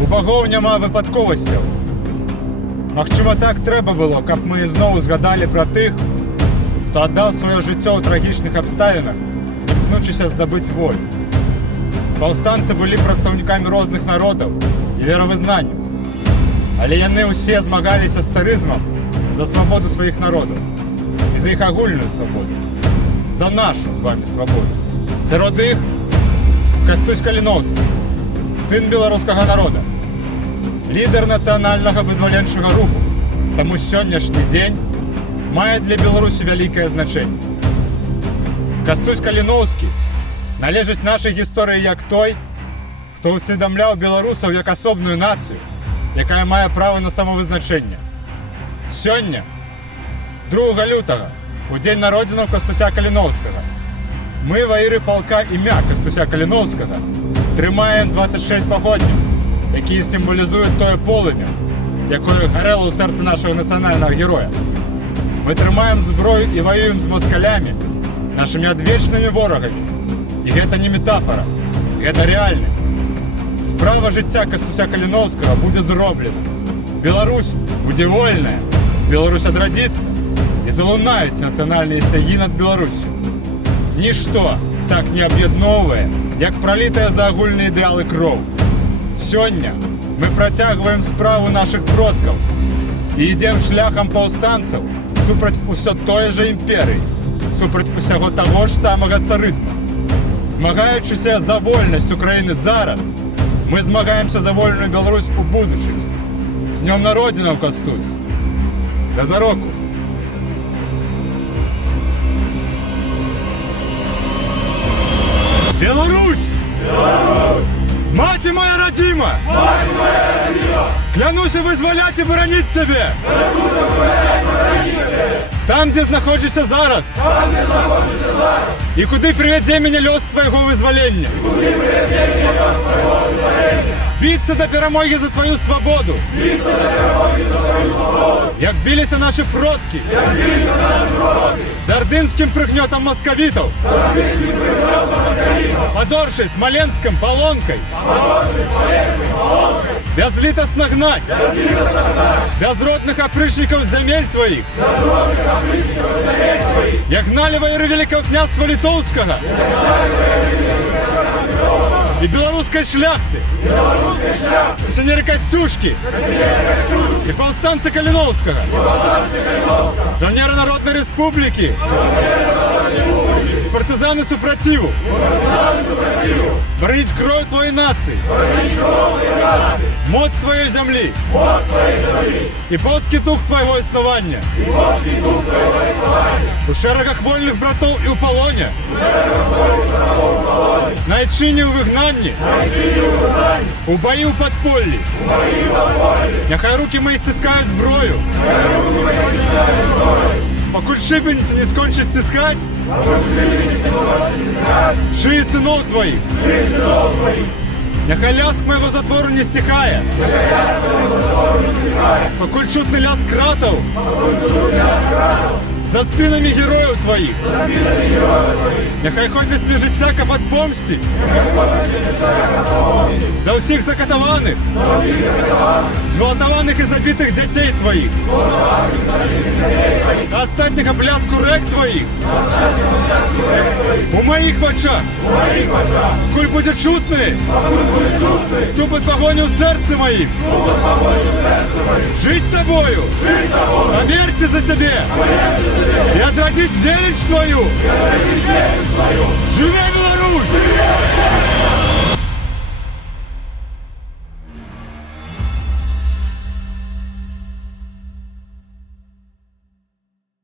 У багоў няма выпадковасцяў. Магчыма, так трэба было, каб мы зноў згадалі пра тых, хто аддаў сваё жыццё ў трагічных абставінах, імкнучыся здабыць волю. Паўстанцы былі прадстаўнікамі розных народаў і веравызнанняў, але яны ўсе змагаліся з царызмам за свабоду сваіх народаў і за іх агульную свабоду, за нашу з вами свабоду. Сярод іх Кастусь Каліноўскі, сын беларускага народа, лідар нацыянальнага вызваленчага руху, таму сённяшні дзень мае для Беларусі вялікае значэнне. Кастусь Каліноўскі належыць нашай гісторыі як той, хто усведамляў беларусаў як асобную нацыю, якая мае права на самавызначэнне. Сёння, 2 лютага, у дзень народзінаў Кастуся Каліноўскага, мы, ваіры палка імя Кастуся Каліноўскага, трымаем 26 пагодняў, якія сімвалізуюць тое полымя, якое гарэла ў сэрцы нашага нацыянальнага героя. Мы трымаем зброю і ваюем з маскалямі, нашымі адвечнымі ворагамі. І гэта не метафора, гэта рэальнасць. Справа жыцця Кастуся Каліноўскага будзе зроблена. Беларусь будзе вольная, Беларусь адрадзіцца і залунаюць нацыянальныя сцягі над Беларусю. Нішто так не аб'ядноўвае, як пралітая за агульныя ідэалы кроў. Сёння мы працягваем справу нашых продкаў і ідзем шляхам паўстанцаў супраць усё тое жа імперыі, супраць усяго таго ж самага царызма. Змагаючыся за вольнасць Украіны зараз, мы змагаемся за вольную Беларусь у будучыні. З днём народзінаў, Кастусь! Да зароку! Беларусь! Беларусь! Маці моя радзіма! Маці моя радзіма! Клянуся вызваляць і бараніць цябе! Клянуся вызваляць і бараніць цябе! Там, дзе знаходзішся зараз! Там, дзе знаходзішся зараз! І куды прывядзе мяне лёс твайго вызвалення! І куды прывядзе мяне лёс твайго вызвалення! Біцца да перамогі за тваю свабоду! Біцца да перамогі за тваю свабоду! Як біліся нашы продкі! Як біліся нашы продкі! З ардынскім прыгнётам маскавітаў! З ардынскім прыгнётам маскавітаў! Падоршай смаленскім палонкай! Падоршай смаленскім палонкай! Бязлітасна гнаць! Бязлітасна гнаць! Бязродных апрычнікаў зямель тваіх! Бязродных апрычнікаў зямель тваіх! Як гналі ваіры Великого княства Літоўскага! І беларускай шляхты! І сенеры Касцюшкі! І паўстанцы Каліноўскага! Піонеры Народнай Рэспублікі! І партызаны супраціву! Бараніць кроў твоей нацыі! Моц твоей зямлі! І полскі дух твайго існавання! У шэрагах вольных братоў і ў палоне! На айчыне ў выгнанні! У баі ў падполлі! Няхай рукі мои сціскаюць зброю! Пакуль шыбеніцы не скончыць сціскаць, шыі сыноў твоіх! Няхай ляск майго затвору не стихае! Пакуль чутны ляск кратаў за спінамі герояў твоіх! Няхай хопіць мне жыцця, каб адпомсціць за ўсіх закатаваных, згвалтаваных і забітых дзяцей твоіх, астатніх абляску рэк твоіх у маіх вачах! Куль будзе чутны тупат пагоні ў сэрцы маім! Жыць табою! Памерці за цябе! И отрадить величь твою! Жить